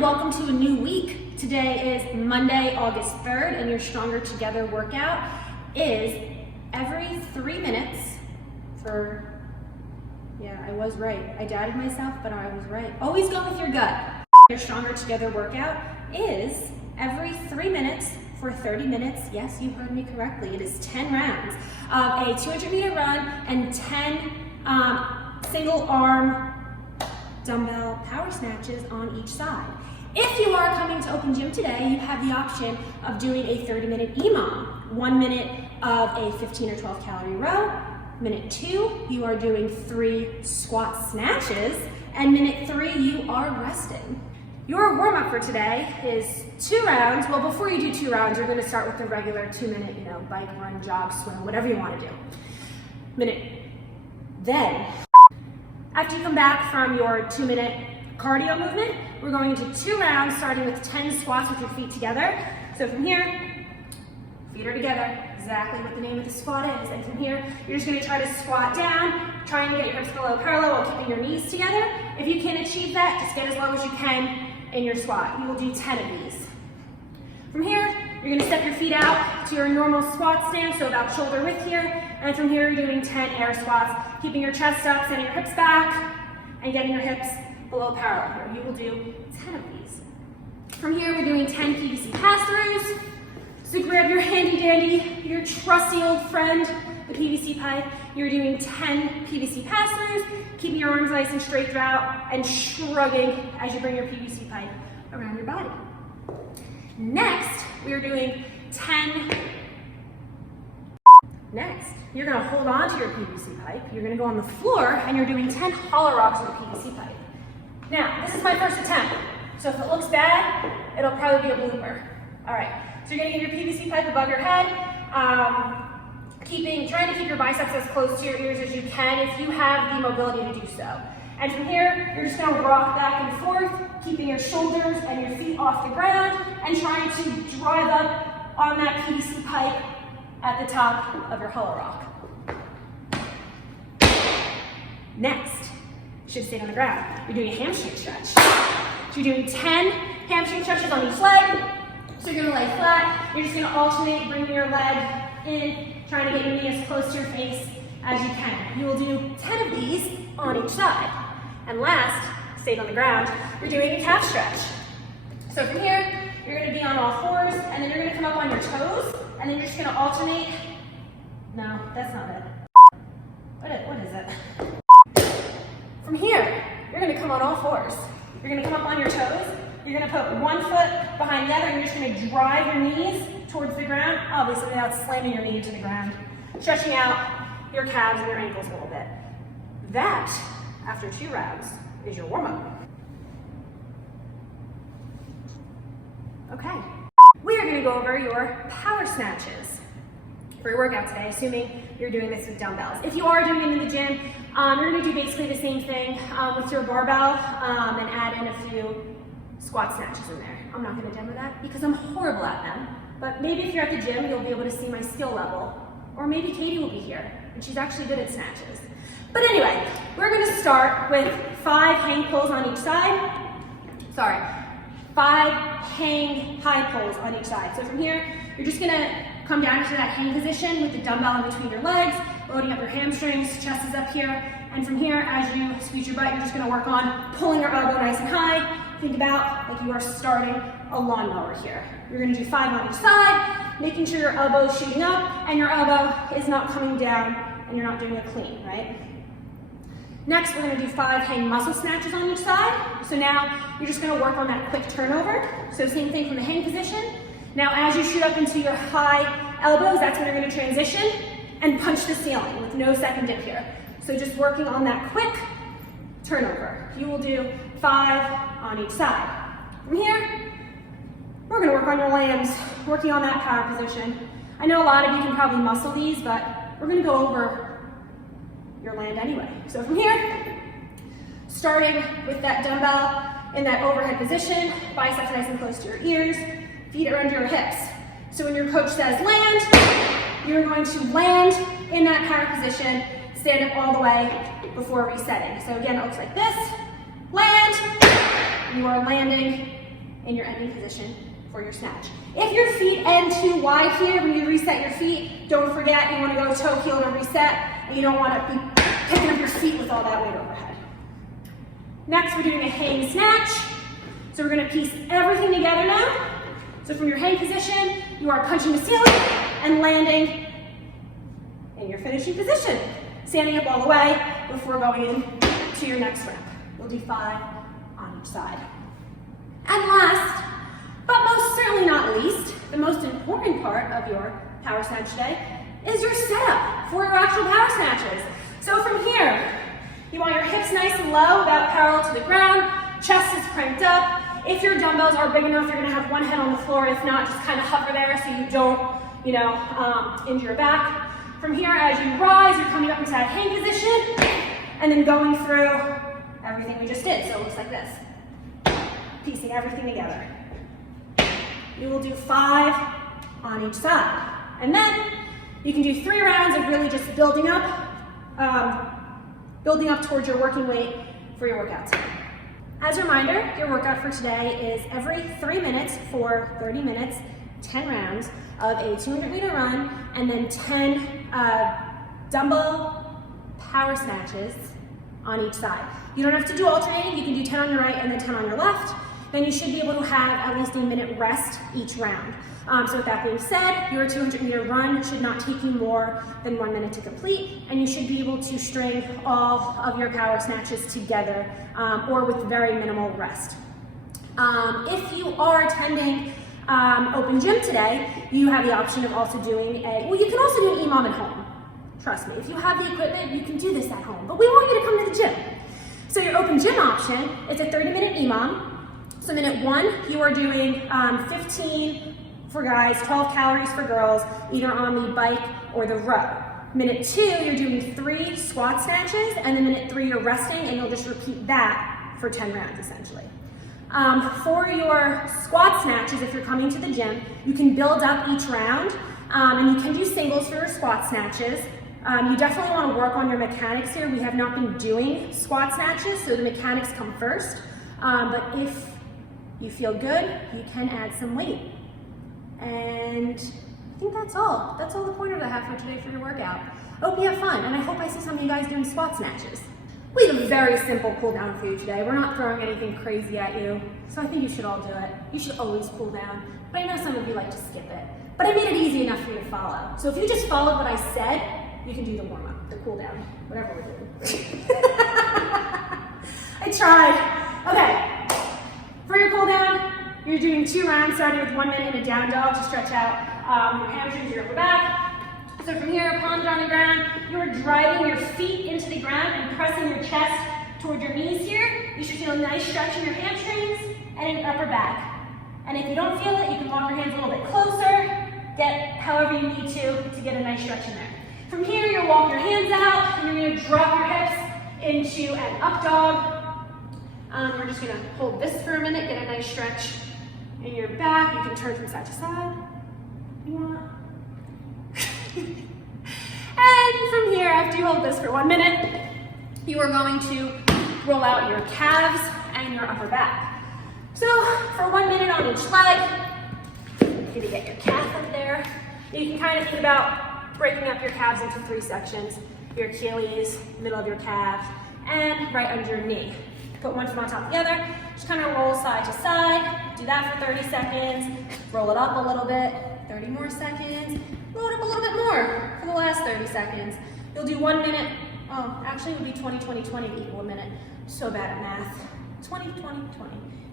and welcome to a new week. Today is Monday, August 3rd, and your Stronger Together workout is every 3 minutes for, yeah, I was right. I doubted myself, but I was right. Always go with your gut. Your Stronger Together workout is every 3 minutes for 30 minutes. Yes, you heard me correctly. It is 10 rounds of a 200-meter run and 10 single arm dumbbell power snatches on each side. If you are coming to open gym today, you have the option of doing a 30-minute EMOM. 1 minute of a 15 or 12 calorie row. Minute 2, you are doing 3 squat snatches. And minute 3, you are resting. Your warm-up for today is 2 rounds. Well, before you do 2 rounds, you're gonna start with the regular 2-minute, bike, run, jog, swim, whatever you wanna do. Then, after you come back from your 2-minute cardio movement, we're going into 2 rounds, starting with 10 squats with your feet together. So from here, feet are together, exactly what the name of the squat is. And from here, you're just gonna try to squat down, trying to get your hips below parallel while keeping your knees together. If you can't achieve that, just get as low as you can in your squat. You will do 10 of these. From here, you're gonna step your feet out to your normal squat stance, so about shoulder width here. And from here, you're doing 10 air squats, keeping your chest up, sending your hips back, and getting your hips below parallel here. You will do 10 of these. From here, we're doing 10 PVC pass-throughs. So grab your handy dandy, your trusty old friend, the PVC pipe. You're doing 10 PVC pass-throughs, keeping your arms nice and straight throughout, and shrugging as you bring your PVC pipe around your body. Next, we are doing 10. Next, you're gonna hold on to your PVC pipe. You're gonna go on the floor, and you're doing 10 hollow rocks with a PVC pipe. Now, this is my first attempt, so if it looks bad, it'll probably be a blooper. All right, so you're gonna get your PVC pipe above your head, trying to keep your biceps as close to your ears as you can if you have the mobility to do so. And from here, you're just gonna rock back and forth, keeping your shoulders and your feet off the ground, and trying to drive up on that PVC pipe at the top of your hollow rock. Next, you should stay on the ground. You're doing a hamstring stretch. So you're doing 10 hamstring stretches on each leg. So you're gonna lay flat. You're just gonna alternate bringing your leg in, trying to get your knee as close to your face as you can. You will do 10 of these on each side. And last, stayed on the ground, you're doing a calf stretch. So from here, you're gonna be on all fours, and then you're gonna come up on your toes, and then you're just gonna alternate. No, that's not it. What is it? From here, you're gonna come on all fours. You're gonna come up on your toes. You're gonna put one foot behind the other, and you're just gonna drive your knees towards the ground, obviously without slamming your knee into the ground, stretching out your calves and your ankles a little bit. That, after 2 rounds, is your warm-up. Okay, we are gonna go over your power snatches for your workout today, assuming you're doing this with dumbbells. If you are doing it in the gym, you're gonna do basically the same thing with your barbell and add in a few squat snatches in there. I'm not gonna demo that because I'm horrible at them, but maybe if you're at the gym, you'll be able to see my skill level, or maybe Katie will be here, and she's actually good at snatches. But anyway, we're gonna start with 5 hang pulls on each side. 5 hang high pulls on each side. So from here, you're just gonna come down into that hang position with the dumbbell in between your legs, loading up your hamstrings, chest is up here, and from here, as you squeeze your butt, you're just gonna work on pulling your elbow nice and high. Think about like you are starting a lawnmower here. You're gonna do 5 on each side, making sure your elbow is shooting up and your elbow is not coming down and you're not doing a clean, right? Next, we're gonna do 5 hang muscle snatches on each side. So now you're just gonna work on that quick turnover. So same thing from the hang position. Now as you shoot up into your high elbows, that's when you're gonna transition and punch the ceiling with no second dip here. So just working on that quick turnover. You will do 5 on each side. From here, we're gonna work on your lands, working on that power position. I know a lot of you can probably muscle these, but we're gonna go over your land anyway. So from here, starting with that dumbbell in that overhead position, biceps nice and close to your ears, feet are under your hips. So when your coach says land, you're going to land in that power position, stand up all the way before resetting. So again, it looks like this, land, you are landing in your ending position for your snatch. If your feet end too wide here, when you reset your feet, don't forget you want to go toe heel to reset, and you don't want to be picking up your feet with all that weight overhead. Next, we're doing a hang snatch. So we're going to piece everything together now. So from your hang position, you are punching the ceiling and landing in your finishing position. Standing up all the way before going in to your next rep. We'll do 5 on each side. And last, but most certainly not least, the most important part of your power snatch today is your setup for your actual power snatches. So from here, you want your hips nice and low, about parallel to the ground, chest is cranked up. If your dumbbells are big enough, you're gonna have one head on the floor. If not, just kind of hover there so you don't, injure your back. From here, as you rise, you're coming up into that hang position and then going through everything we just did. So it looks like this, piecing everything together. You will do 5 on each side. And then you can do 3 rounds of really just building up towards your working weight for your workout today. As a reminder, your workout for today is every 3 minutes for 30 minutes, 10 rounds of a 200-meter run, and then 10 dumbbell power snatches on each side. You don't have to do alternating. You can do 10 on your right and then 10 on your left. Then you should be able to have at least a minute rest each round. So with that being said, your 200-meter run should not take you more than 1 minute to complete, and you should be able to string all of your power snatches together or with very minimal rest. If you are attending open gym today, you have the option of also doing you can also do an EMOM at home. Trust me, if you have the equipment, you can do this at home, but we want you to come to the gym. So your open gym option is a 30-minute EMOM. So minute 1, you are doing 15 for guys, 12 calories for girls, either on the bike or the row. Minute 2, you're doing 3 squat snatches, and then minute 3, you're resting, and you'll just repeat that for 10 rounds, essentially. For your squat snatches, if you're coming to the gym, you can build up each round, and you can do singles for your squat snatches. You definitely want to work on your mechanics here. We have not been doing squat snatches, so the mechanics come first. But if you feel good, you can add some weight. And I think that's all. That's all the pointers I have for today for your workout. I hope you have fun, and I hope I see some of you guys doing squat snatches. We have a very simple cool down for you today. We're not throwing anything crazy at you, so I think you should all do it. You should always cool down, but I know some of you like to skip it. But I made it easy enough for you to follow. So if you just followed what I said, you can do the warm-up, the cool down, whatever we're doing. I tried. Okay, for your cool down, you're doing 2 rounds, starting with 1 minute in a down dog to stretch out your hamstrings, your upper back. So from here, palms are on the ground, you're driving your feet into the ground and pressing your chest toward your knees here. You should feel a nice stretch in your hamstrings and in your upper back. And if you don't feel it, you can walk your hands a little bit closer, get however you need to get a nice stretch in there. From here, you'll walk your hands out, and you're gonna drop your hips into an up dog. We're just gonna hold this for a minute, get a nice stretch in your back. You can turn from side to side if you want. And from here, after you hold this for 1 minute, you are going to roll out your calves and your upper back. So for 1 minute on each leg, you're gonna get your calf up there. You can kind of think about breaking up your calves into 3 sections. Your Achilles, middle of your calf, and right under your knee. Put one foot on top of the other, just kind of roll side to side. Do that for 30 seconds. Roll it up a little bit, 30 more seconds. Roll it up a little bit more for the last 30 seconds. You'll do 1 minute. Oh, actually it would be 20, 20, 20 to equal a minute. So bad at math. 20, 20, 20.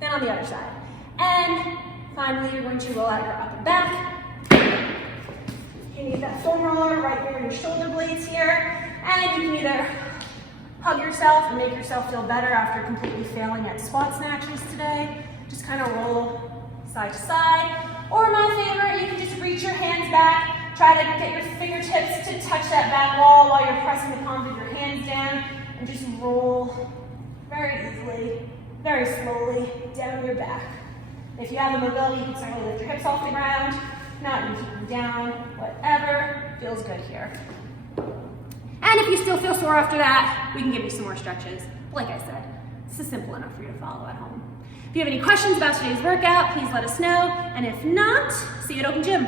Then on the other side. And finally, you're going to roll out your upper back. You need that foam roller right here in your shoulder blades here. And you can either hug yourself and make yourself feel better after completely failing at squat snatches today. Just kind of roll side to side. Or my favorite, you can just reach your hands back, try to get your fingertips to touch that back wall while you're pressing the palms of your hands down, and just roll very easily, very slowly down your back. If you have the mobility, you can certainly lift your hips off the ground. If not, you can keep them down, whatever feels good here. And if you still feel sore after that, we can give you some more stretches. Like I said, This is simple enough for you to follow at home. If you have any questions about today's workout, please let us know. And if not, see you at Open Gym.